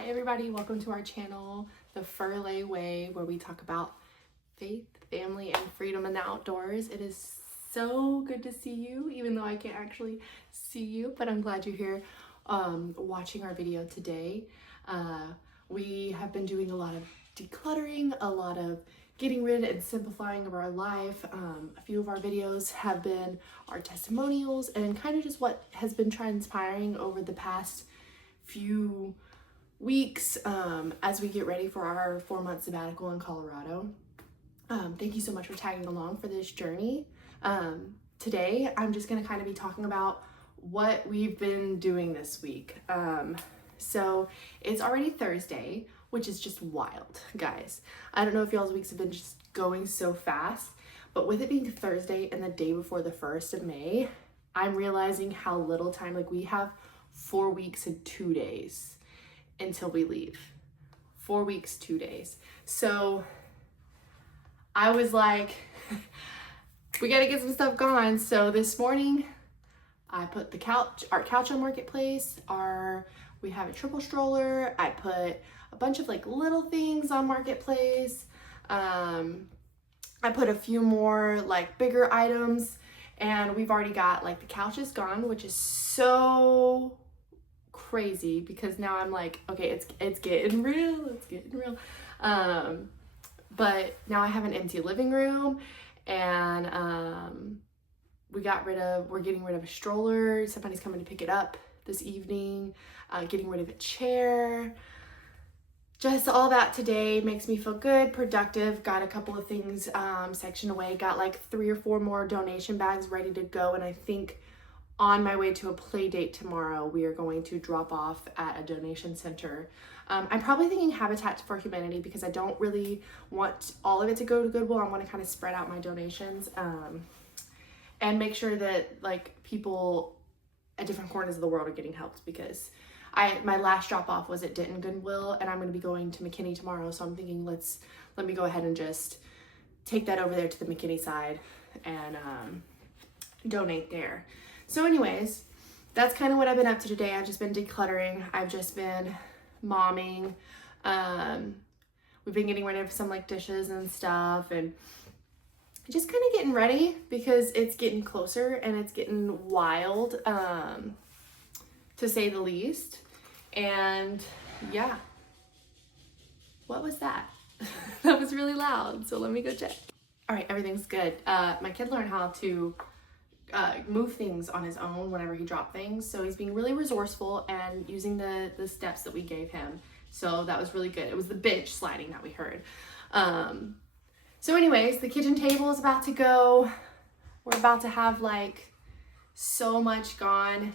Hi everybody, welcome to our channel, the Ferlet Way, where we talk about faith, family, and freedom in the outdoors. It is so good to see you, even though I can't actually see you, but I'm glad you're here watching our video today. We have been doing a lot of decluttering, a lot of getting rid and simplifying of our life. A few of our videos have been our testimonials and kind of just what has been transpiring over the past few weeks as we get ready for our 4-month sabbatical in Colorado. Thank you so much for tagging along for this journey. Today I'm just going to kind of be talking about what we've been doing this week. So it's already Thursday, which is just wild, guys. I don't know if y'all's weeks have been just going so fast, but with it being Thursday and the day before the 1st of May, I'm realizing how little time, like we have 4 weeks and 2 days until we leave. 4 weeks, 2 days. So I was like, we gotta get some stuff gone. So this morning I put our couch on Marketplace. We have a triple stroller. I put a bunch of like little things on Marketplace. I put a few more like bigger items, and we've already got like the couch is gone, which is so crazy because now I'm like, okay, it's getting real. It's getting real. But now I have an empty living room, and we're getting rid of a stroller. Somebody's coming to pick it up this evening. Getting rid of a chair. Just all that today makes me feel good, productive. Got a couple of things sectioned away. Got like 3 or 4 more donation bags ready to go, and I think on my way to a play date tomorrow, we are going to drop off at a donation center. I'm probably thinking Habitat for Humanity because I don't really want all of it to go to Goodwill. I want to kind of spread out my donations and make sure that like people at different corners of the world are getting helped, because my last drop off was at Denton Goodwill, and I'm going to be going to McKinney tomorrow. So I'm thinking let me go ahead and just take that over there to the McKinney side and donate there. So anyways, that's kind of what I've been up to today. I've just been decluttering. I've just been momming. We've been getting rid of some like dishes and stuff, and just kind of getting ready because it's getting closer and it's getting wild, to say the least. And yeah, what was that? That was really loud, so let me go check. All right, everything's good. My kid learned how to move things on his own whenever he dropped things, so he's being really resourceful and using the steps that we gave him, so that was really good. It was the bench sliding that we heard. So anyways, the kitchen table is about to go. We're about to have like so much gone.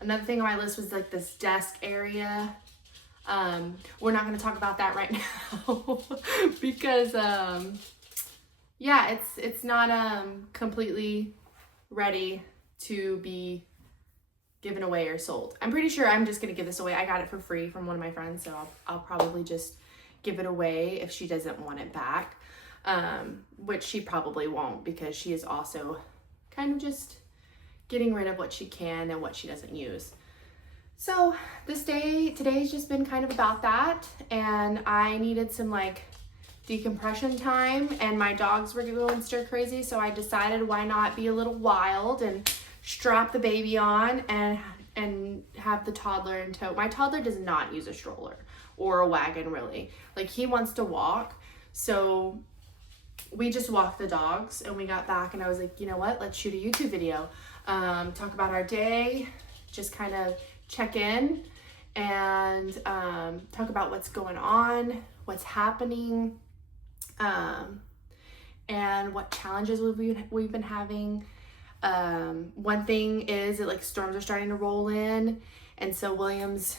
Another thing on my list was like this desk area. We're not going to talk about that right now because yeah, it's not completely ready to be given away or sold. I'm pretty sure I'm just gonna give this away. I got it for free from one of my friends, so I'll probably just give it away if she doesn't want it back, which she probably won't, because she is also kind of just getting rid of what she can and what she doesn't use. So today's just been kind of about that, and I needed some like decompression time, and my dogs were going stir crazy, so I decided why not be a little wild and strap the baby on and have the toddler in tow. My toddler does not use a stroller or a wagon, really. Like, he wants to walk, so we just walked the dogs, and we got back and I was like, you know what, let's shoot a YouTube video, talk about our day, just kind of check in and talk about what's going on, what's happening, and what challenges we've been having. One thing is that like storms are starting to roll in, and so William's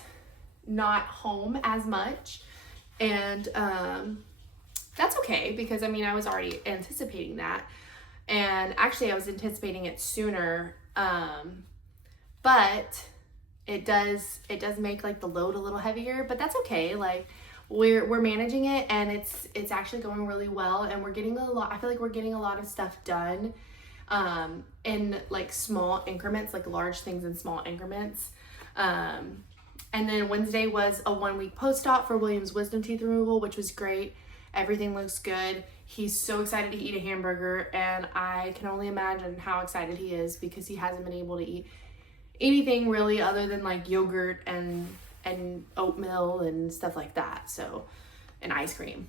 not home as much, and that's okay, because I mean I was already anticipating that, and actually I was anticipating it sooner, but it does make like the load a little heavier, but that's okay. Like we're managing it, and it's actually going really well, and we're getting I feel like we're getting a lot of stuff done in like small increments, like large things in small increments. And then Wednesday was a 1-week post-op for William's wisdom teeth removal, which was great. Everything looks good. He's so excited to eat a hamburger, and I can only imagine how excited he is because he hasn't been able to eat anything really other than like yogurt and oatmeal and stuff like that. So, and ice cream.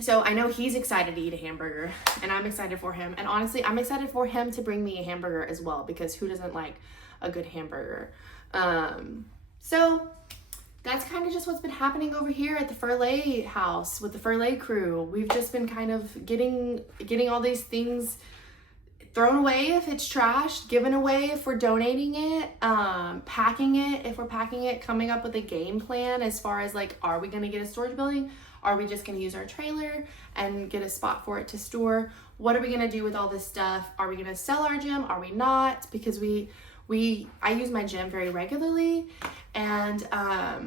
So I know he's excited to eat a hamburger, and I'm excited for him. And honestly, I'm excited for him to bring me a hamburger as well, because who doesn't like a good hamburger? So that's kind of just what's been happening over here at the Ferlet house with the Ferlet crew. We've just been kind of getting all these things thrown away if it's trashed, given away if we're donating it, packing it if we're packing it, coming up with a game plan as far as like, are we gonna get a storage building? Are we just gonna use our trailer and get a spot for it to store? What are we gonna do with all this stuff? Are we gonna sell our gym? Are we not? Because I use my gym very regularly, and I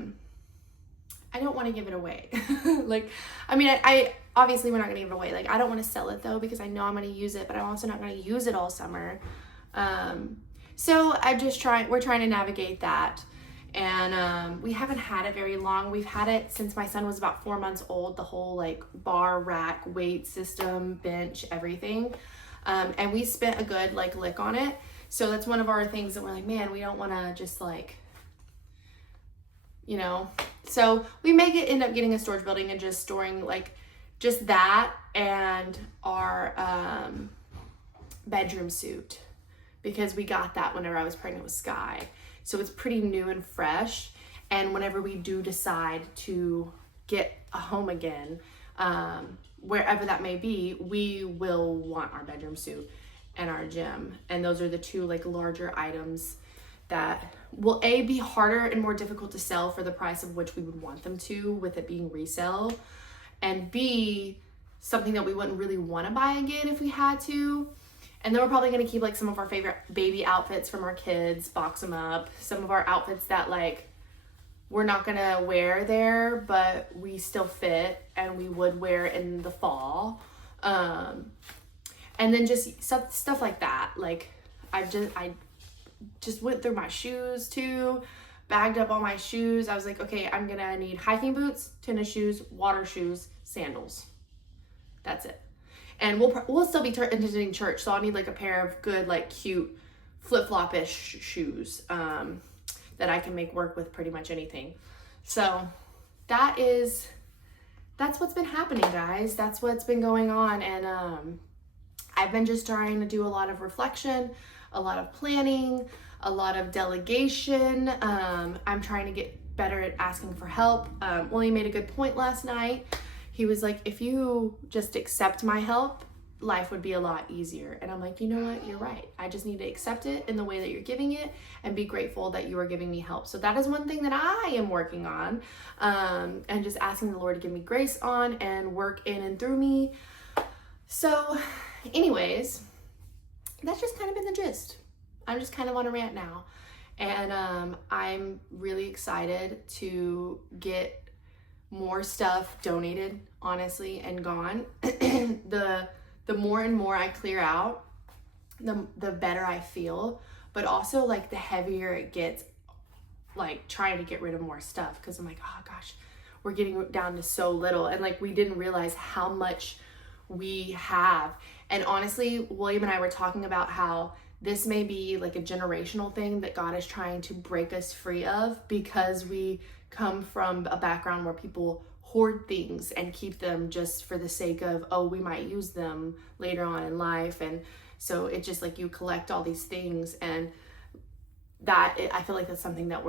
don't want to give it away. Like, I mean, I obviously we're not gonna give it away. Like, I don't want to sell it though, because I know I'm gonna use it, but I'm also not gonna use it all summer. So we're trying to navigate that. And we haven't had it very long. We've had it since my son was about 4 months old, the whole like bar, rack, weight system, bench, everything. And we spent a good like lick on it. So that's one of our things that we're like, man, we don't want to just like, you know. So we may end up getting a storage building and just storing like just that and our bedroom suit, because we got that whenever I was pregnant with Sky. So it's pretty new and fresh. And whenever we do decide to get a home again, wherever that may be, we will want our bedroom suit and our gym. And those are the two like larger items that will be harder and more difficult to sell for the price of which we would want them to, with it being resale, and B, something that we wouldn't really want to buy again if we had to. And then we're probably going to keep like some of our favorite baby outfits from our kids, box them up. Some of our outfits that like we're not going to wear there, but we still fit and we would wear in the fall. And then just stuff like that. Like I just went through my shoes too, bagged up all my shoes. I was like, okay, I'm going to need hiking boots, tennis shoes, water shoes, sandals. That's it. And we'll still be attending church, so I'll need like a pair of good, like cute flip-flop-ish shoes that I can make work with pretty much anything. So that's what's been happening, guys. That's what's been going on, and I've been just trying to do a lot of reflection, a lot of planning, a lot of delegation. I'm trying to get better at asking for help. William made a good point last night. He was like, if you just accept my help, life would be a lot easier. And I'm like, you know what? You're right. I just need to accept it in the way that you're giving it and be grateful that you are giving me help. So that is one thing that I am working on, and just asking the Lord to give me grace on and work in and through me. So anyways, that's just kind of been the gist. I'm just kind of on a rant now. And I'm really excited to get more stuff donated, honestly, and gone. The more and more I clear out, the better I feel, but also like the heavier it gets, like trying to get rid of more stuff, because I'm like, oh gosh, we're getting down to so little, and like we didn't realize how much we have. And honestly, William and I were talking about how this may be like a generational thing that God is trying to break us free of, because we come from a background where people hoard things and keep them just for the sake of, oh, we might use them later on in life. And so it's just like you collect all these things, and I feel like that's something that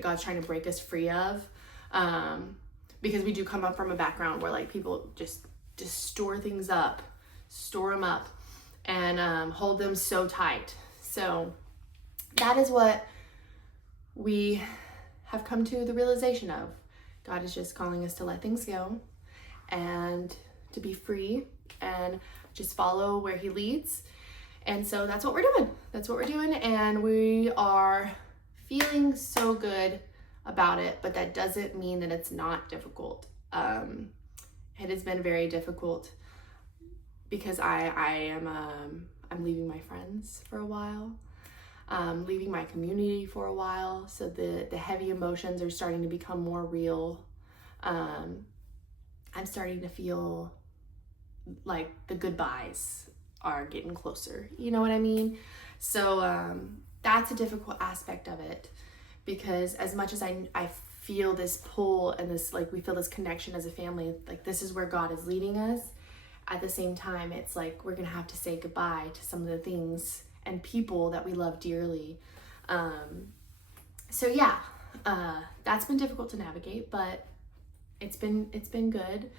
God's trying to break us free of, because we do come up from a background where like people just store things up, store them up, and hold them so tight. So that is what we have come to the realization of. God is just calling us to let things go and to be free and just follow where he leads. And so that's what we're doing. And we are feeling so good about it, but that doesn't mean that it's not difficult. It has been very difficult because I'm leaving my friends for a while. leaving my community for a while. So the heavy emotions are starting to become more real. I'm starting to feel like the goodbyes are getting closer. You know what I mean? So that's a difficult aspect of it, because as much as I feel this pull and this, like, we feel this connection as a family, like this is where God is leading us. At the same time, it's like we're gonna have to say goodbye to some of the things and people that we love dearly. So yeah, that's been difficult to navigate, but it's been good,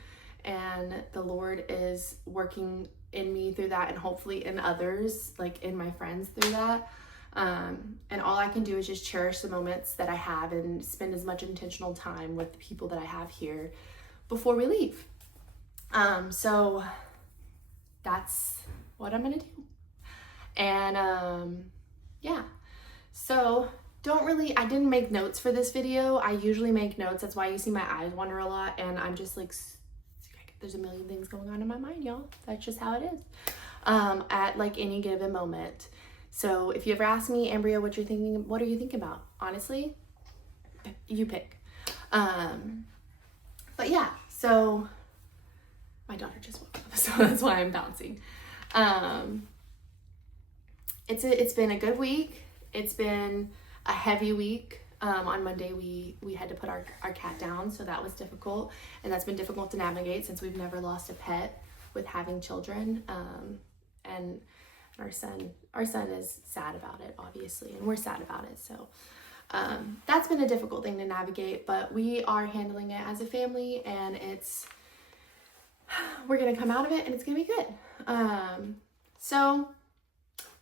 and the Lord is working in me through that, and hopefully in others, like in my friends, through that. And all I can do is just cherish the moments that I have and spend as much intentional time with the people that I have here before we leave. So that's what I'm gonna do. And yeah, so I didn't make notes for this video. I usually make notes. That's why you see my eyes wander a lot, and I'm just like, there's a million things going on in my mind, y'all. That's just how it is at like any given moment. So if you ever ask me, Ambria, what are you thinking about? Honestly, you pick. But yeah, so my daughter just woke up, so that's why I'm bouncing. It's been a good week. It's been a heavy week. On Monday, we had to put our cat down, so that was difficult, and that's been difficult to navigate since we've never lost a pet with having children. And our son is sad about it, obviously, and we're sad about it. So that's been a difficult thing to navigate, but we are handling it as a family, and we're gonna come out of it, and it's gonna be good. So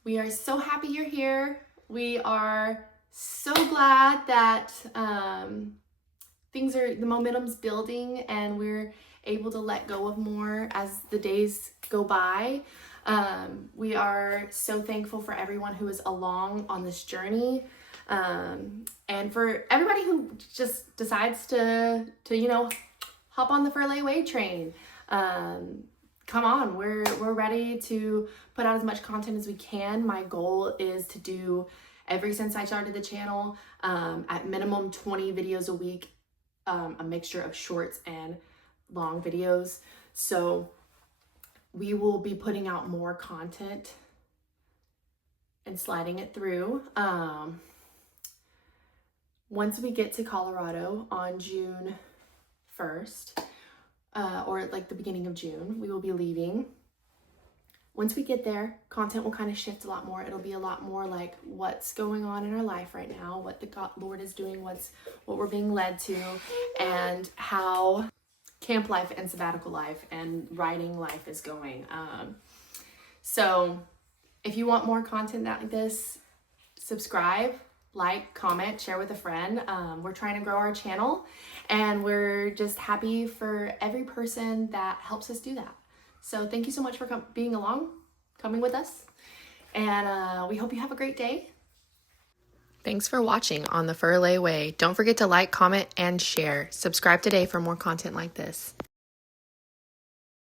we are so happy you're here. We are so glad that the momentum's building, and we're able to let go of more as the days go by. We are so thankful for everyone who is along on this journey, and for everybody who just decides to hop on the Ferlet Way train. Come on, we're ready to put out as much content as we can. My goal is to do, since I started the channel, at minimum 20 videos a week, a mixture of shorts and long videos. So we will be putting out more content and sliding it through. Once we get to Colorado on June 1st, or like the beginning of June, we will be leaving. Once we get there, content will kind of shift a lot more. It'll be a lot more like what's going on in our life right now, what the Lord is doing, what we're being led to, and how camp life and sabbatical life and writing life is going. So if you want more content like this, subscribe, like, comment, share with a friend. We're trying to grow our channel, and we're just happy for every person that helps us do that. So thank you so much for coming with us, and we hope you have a great day. Thanks for watching on the Ferlet Way. Don't forget to like, comment, and share. Subscribe today for more content like this.